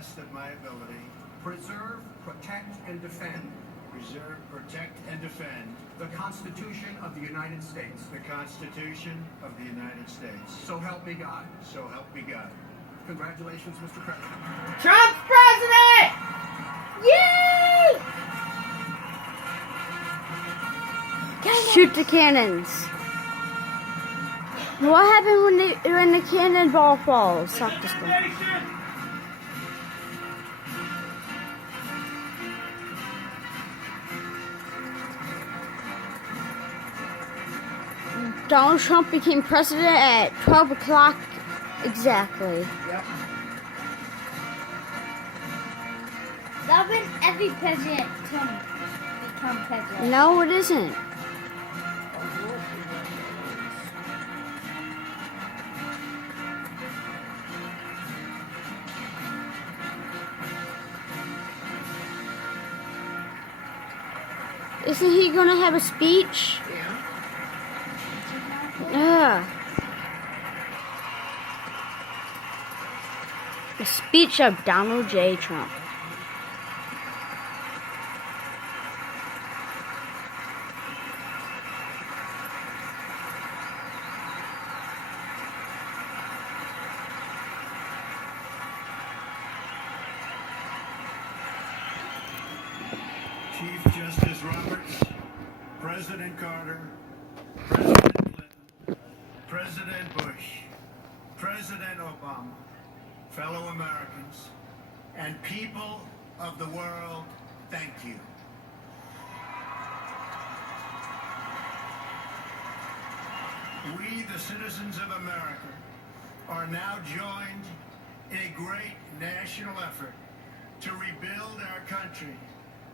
best of my ability, preserve, protect, and defend preserve, protect, and defend the Constitution of the United States. the Constitution of the United States. So help me God. So help me God. Congratulations, Mr. President. Trump's president! Yay! Shoot the cannons. What happened when the cannonball falls? Stop this thing. Donald Trump became president at 12 o'clock exactly. Yep. That's when every president can become president. No, it isn't. Isn't he gonna have a speech? Yeah. A speech of Donald J. Trump. Chief Justice Roberts, President Carter, President Clinton, President Bush, President Obama, fellow Americans, and people of the world, thank you. We, the citizens of America, are now joined in a great national effort to rebuild our country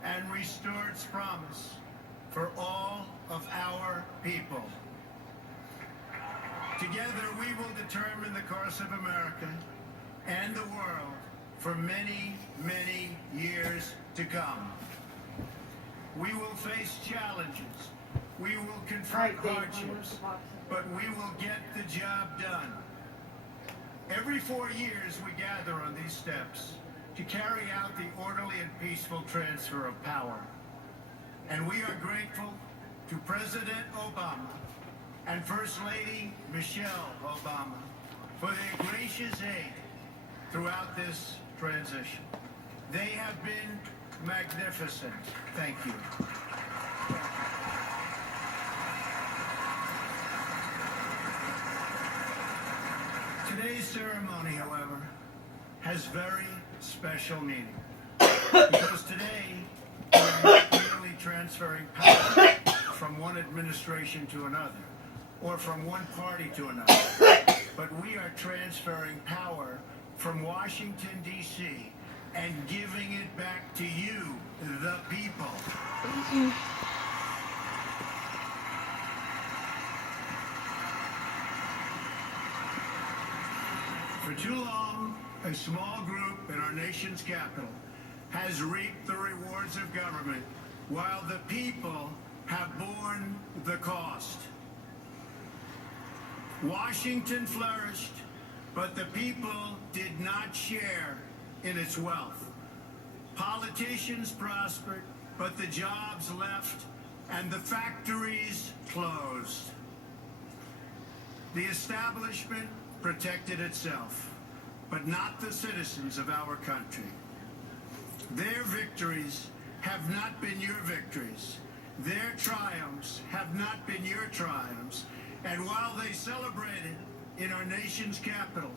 and restore its promise for all of our people. Together, we will determine the course of America and the world for many, many years to come. We will face challenges. We will confront hardships, but we will get the job done. Every 4 years, we gather on these steps to carry out the orderly and peaceful transfer of power. And we are grateful to President Obama and First Lady Michelle Obama for their gracious aid throughout this transition. They have been magnificent. Thank you. Today's ceremony, however, has very special meaning. Because today, we're not merely transferring power from one administration to another, or from one party to another, but we are transferring power from Washington, D.C., and giving it back to you, the people. For too long, a small group in our nation's capital has reaped the rewards of government, while the people have borne the cost. Washington flourished, but the people did not share in its wealth. Politicians prospered, but the jobs left and the factories closed. The establishment protected itself, but not the citizens of our country. Their victories have not been your victories. Their triumphs have not been your triumphs. And while they celebrated in our nation's capital,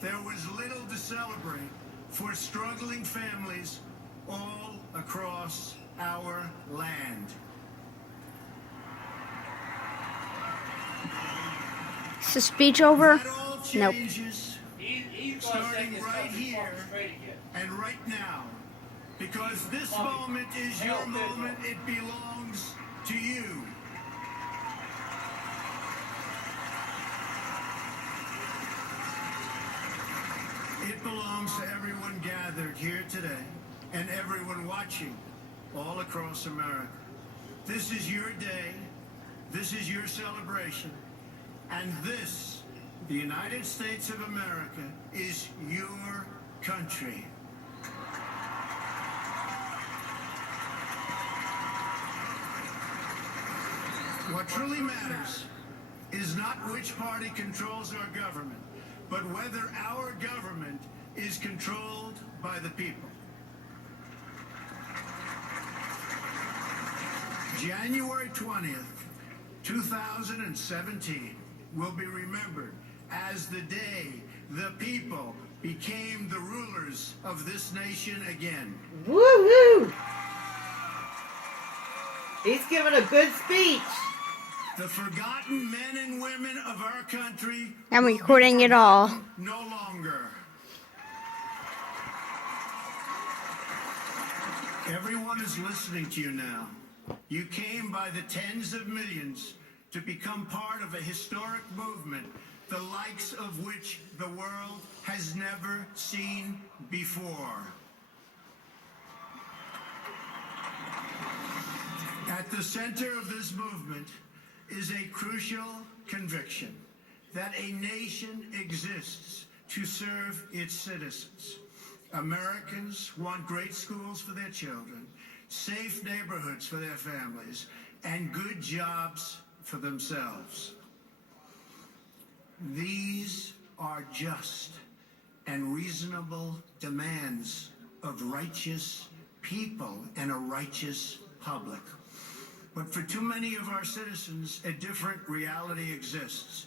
there was little to celebrate for struggling families all across our land. Is the speech over? That all Nope. changes starting right here and right now. Because this moment is your moment, it belongs to you. It belongs to everyone gathered here today and everyone watching all across America. This is your day. This is your celebration. And this, the United States of America, is your country. What truly matters is not which party controls our government, but whether our government is controlled by the people. January 20th, 2017 will be remembered as the day the people became the rulers of this nation again. Woo-hoo! He's giving a good speech. The forgotten men and women of our country. I'm will be recording it all. forgotten no longer. Everyone is listening to you now. You came by the tens of millions to become part of a historic movement, the likes of which the world has never seen before. At the center of this movement is a crucial conviction that a nation exists to serve its citizens. Americans want great schools for their children, safe neighborhoods for their families, and good jobs for themselves. These are just and reasonable demands of righteous people and a righteous public. But for too many of our citizens, a different reality exists.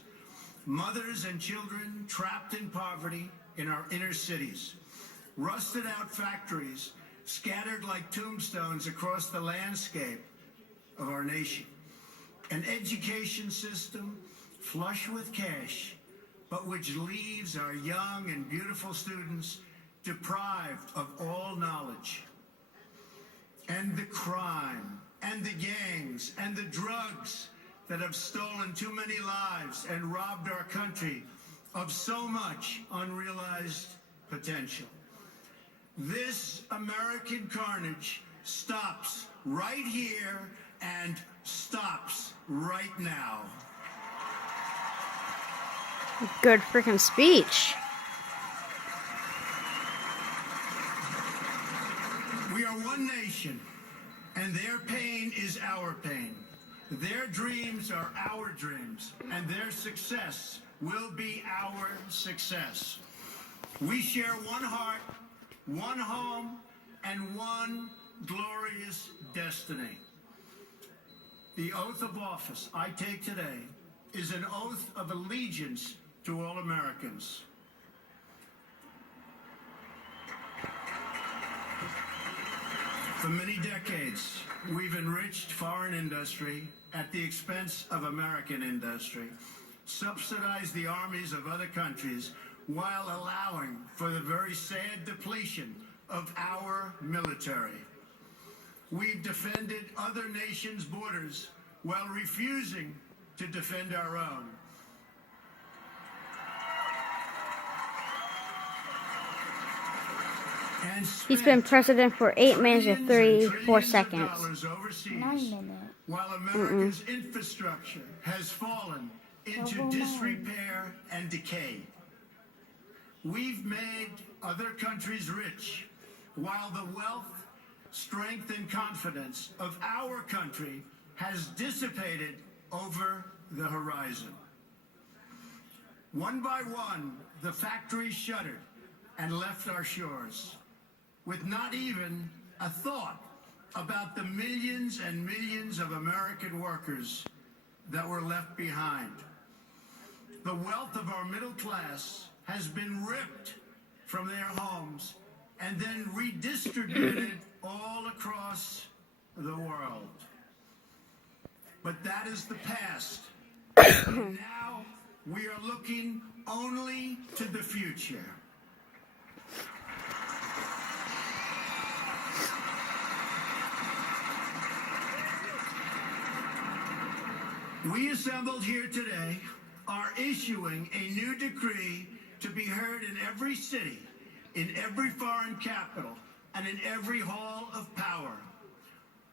Mothers and children trapped in poverty in our inner cities, rusted out factories scattered like tombstones across the landscape of our nation, an education system flush with cash, but which leaves our young and beautiful students deprived of all knowledge. And the crime, and the gangs, and the drugs that have stolen too many lives and robbed our country of so much unrealized potential. This American carnage stops right here and stops right now. Good freaking speech. We are one nation, and their pain is our pain. Their dreams are our dreams, and their success will be our success. We share one heart, one home, and one glorious destiny. The oath of office I take today is an oath of allegiance to all Americans. For many decades, we've enriched foreign industry at the expense of American industry, subsidized the armies of other countries while allowing for the very sad depletion of our military. We've defended other nations' borders while refusing to defend our own. And He's been president for 8 minutes and trillions 34 of seconds. dollars overseas, 9 minutes. while America's infrastructure has fallen into Double nine. disrepair and decay. We've made other countries rich, while the wealth, strength, and confidence of our country has dissipated over the horizon. One by one, the factories shuttered and left our shores, with not even a thought about the millions and millions of American workers that were left behind. The wealth of our middle class has been ripped from their homes and then redistributed all across the world. But that is the past. And now we are looking only to the future. We assembled here today are issuing a new decree to be heard in every city, in every foreign capital, and in every hall of power.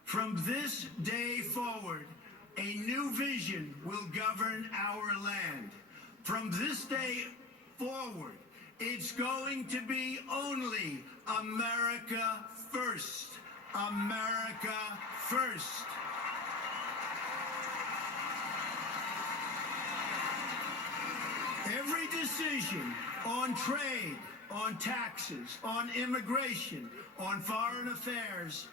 From this day forward, a new vision will govern our land. From this day forward, it's going to be only America first. America first. Every decision on trade, on taxes, on immigration, on foreign affairs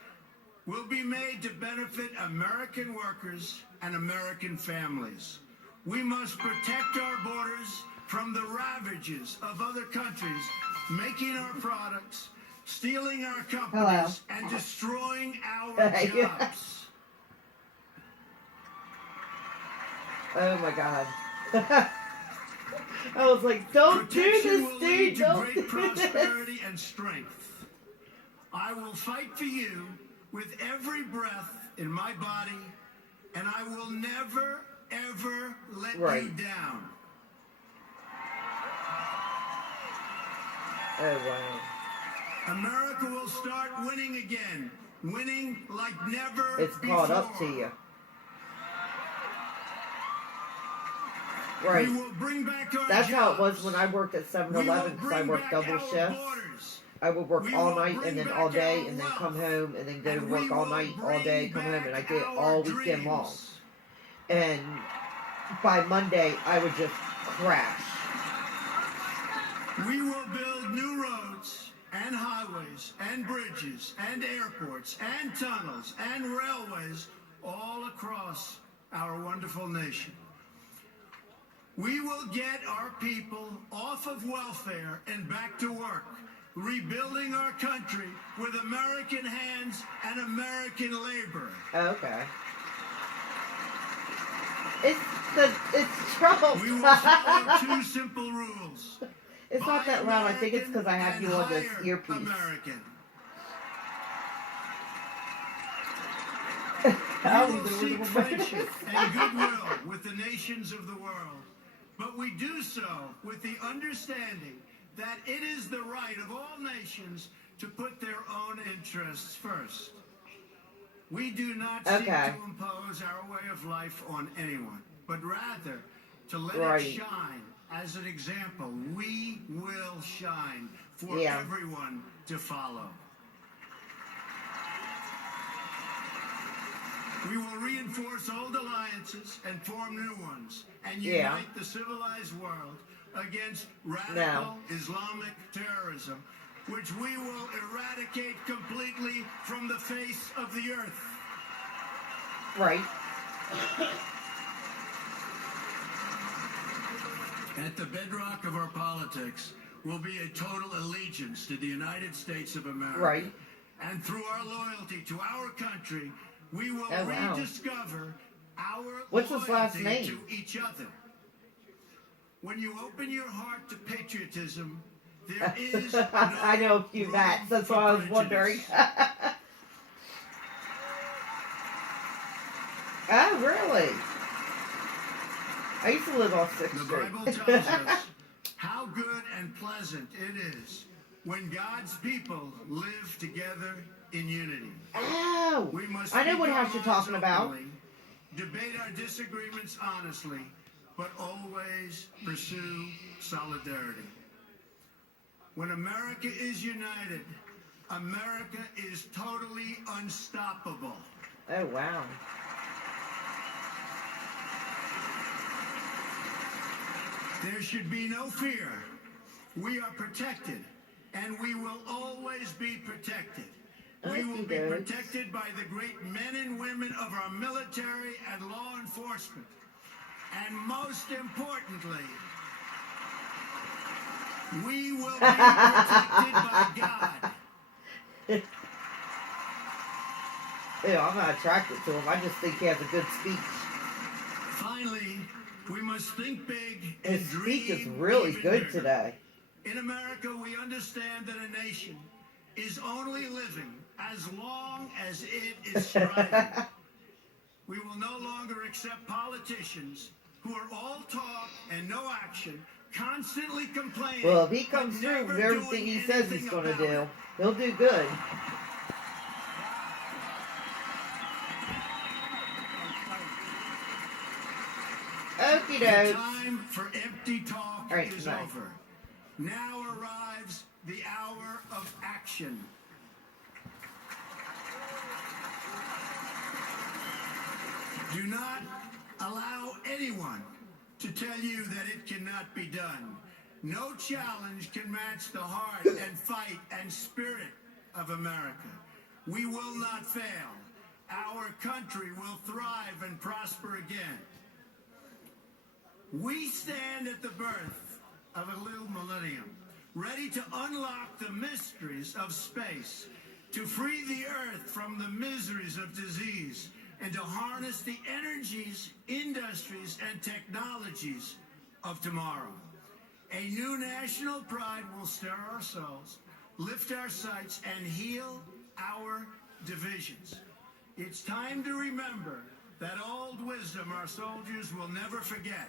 will be made to benefit American workers and American families. We must protect our borders from the ravages of other countries making our products, stealing our companies, and destroying our jobs. Oh my God. I was like, don't do Protection this, will dude. lead to Don't great do this. prosperity and strength. I will fight for you with every breath in my body, and I will never, ever let you down. Oh, wow. America will start winning again, winning like never It's before. caught up to you. Right. We will bring back our That's how it was jobs. when I worked at We 7-Eleven, will because I bring worked back double our shifts. borders. I would work We all will night bring and then back all day our and then wealth. come home and then go to And work we all will night, all day, bring come home, and I back did our all weekend long. dreams. And by Monday, I would just crash. We will build new roads and highways and bridges and airports and tunnels and railways all across our wonderful nation. We will get our people off of welfare and back to work, rebuilding our country with American hands and American labor. Okay. It's Trump. We will follow two simple rules. It's not that loud. I think it's because I have you on this Hire earpiece. American. Oh, We will seek friendship and goodwill with the nations of the world, but we do so with the understanding that it is the right of all nations to put their own interests first. We do not seek to impose our way of life on anyone, but rather to let it shine as an example. We will shine for everyone to follow. We will reinforce old alliances and form new ones and unite the civilized world against radical Islamic terrorism, which we will eradicate completely from the face of the earth. Right. At the bedrock of our politics will be a total allegiance to the United States of America. Right. And through our loyalty to our country, we will rediscover our What's his last loyalty name? to each other. When you open your heart to patriotism, there is no I know a few Mats. That's why I was wondering. Oh, really? I used to live off 6th The Street. Bible tells us how good and pleasant it is when God's people live together in unity. Oh, We must I know speak what our house you're minds talking about. openly, debate our disagreements honestly, but always pursue solidarity. When America is united, America is totally unstoppable. Oh, wow. There should be no fear. We are protected, and we will always be protected. We will be protected by the great men and women of our military and law enforcement. And most importantly, we will be protected by God. I'm not attracted to him. I just think he has a good speech. Finally, we must think big His and dream speech is really even good bigger. today. In America, we understand that a nation is only living as long as it is striving. We will no longer accept politicians who are all talk and no action, constantly complaining. Well, if he comes but through never with everything doing he says he's anything going to about do, it. he'll do good. Okie The dokes. time for empty talk All right, is goodbye. over. Now arrives the hour of action. Do not allow anyone to tell you that it cannot be done. No challenge can match the heart and fight and spirit of America. We will not fail. Our country will thrive and prosper again. We stand at the birth of a little millennium, ready to unlock the mysteries of space, to free the earth from the miseries of disease, and to harness the energies, industries, and technologies of tomorrow. A new national pride will stir our souls, lift our sights, and heal our divisions. It's time to remember that old wisdom our soldiers will never forget,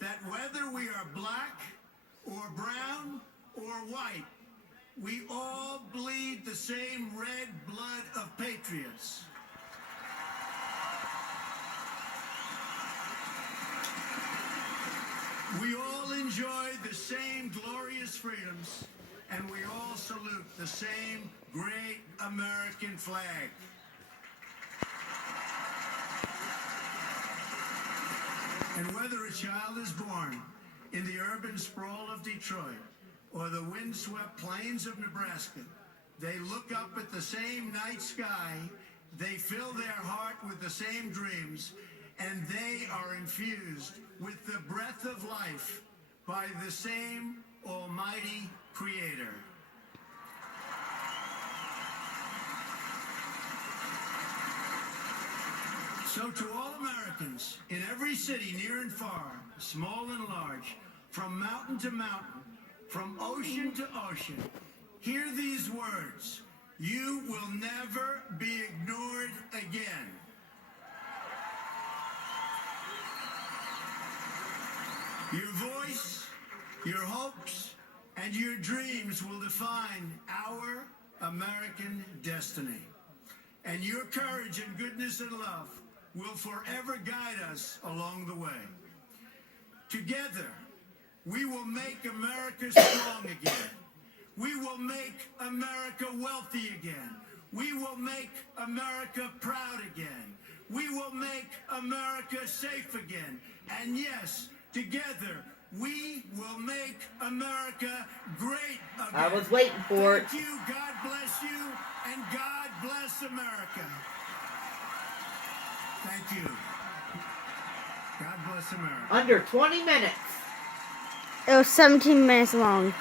that whether we are black or brown or white, we all bleed the same red blood of patriots. We all enjoy the same glorious freedoms, and we all salute the same great American flag. And whether a child is born in the urban sprawl of Detroit or the windswept plains of Nebraska, they look up at the same night sky, they fill their heart with the same dreams, and they are infused with the breath of life by the same almighty Creator. So to all Americans in every city, near and far, small and large, from mountain to mountain, from ocean to ocean, hear these words: you will never be ignored again. Your voice, your hopes, and your dreams will define our American destiny. And your courage and goodness and love will forever guide us along the way. Together, we will make America strong again. We will make America wealthy again. We will make America proud again. We will make America safe again. And yes, together, we will make America great again. I was waiting for it. Thank you, God bless you, and God bless America. Thank you. God bless America. Under 20 minutes. It was 17 minutes long.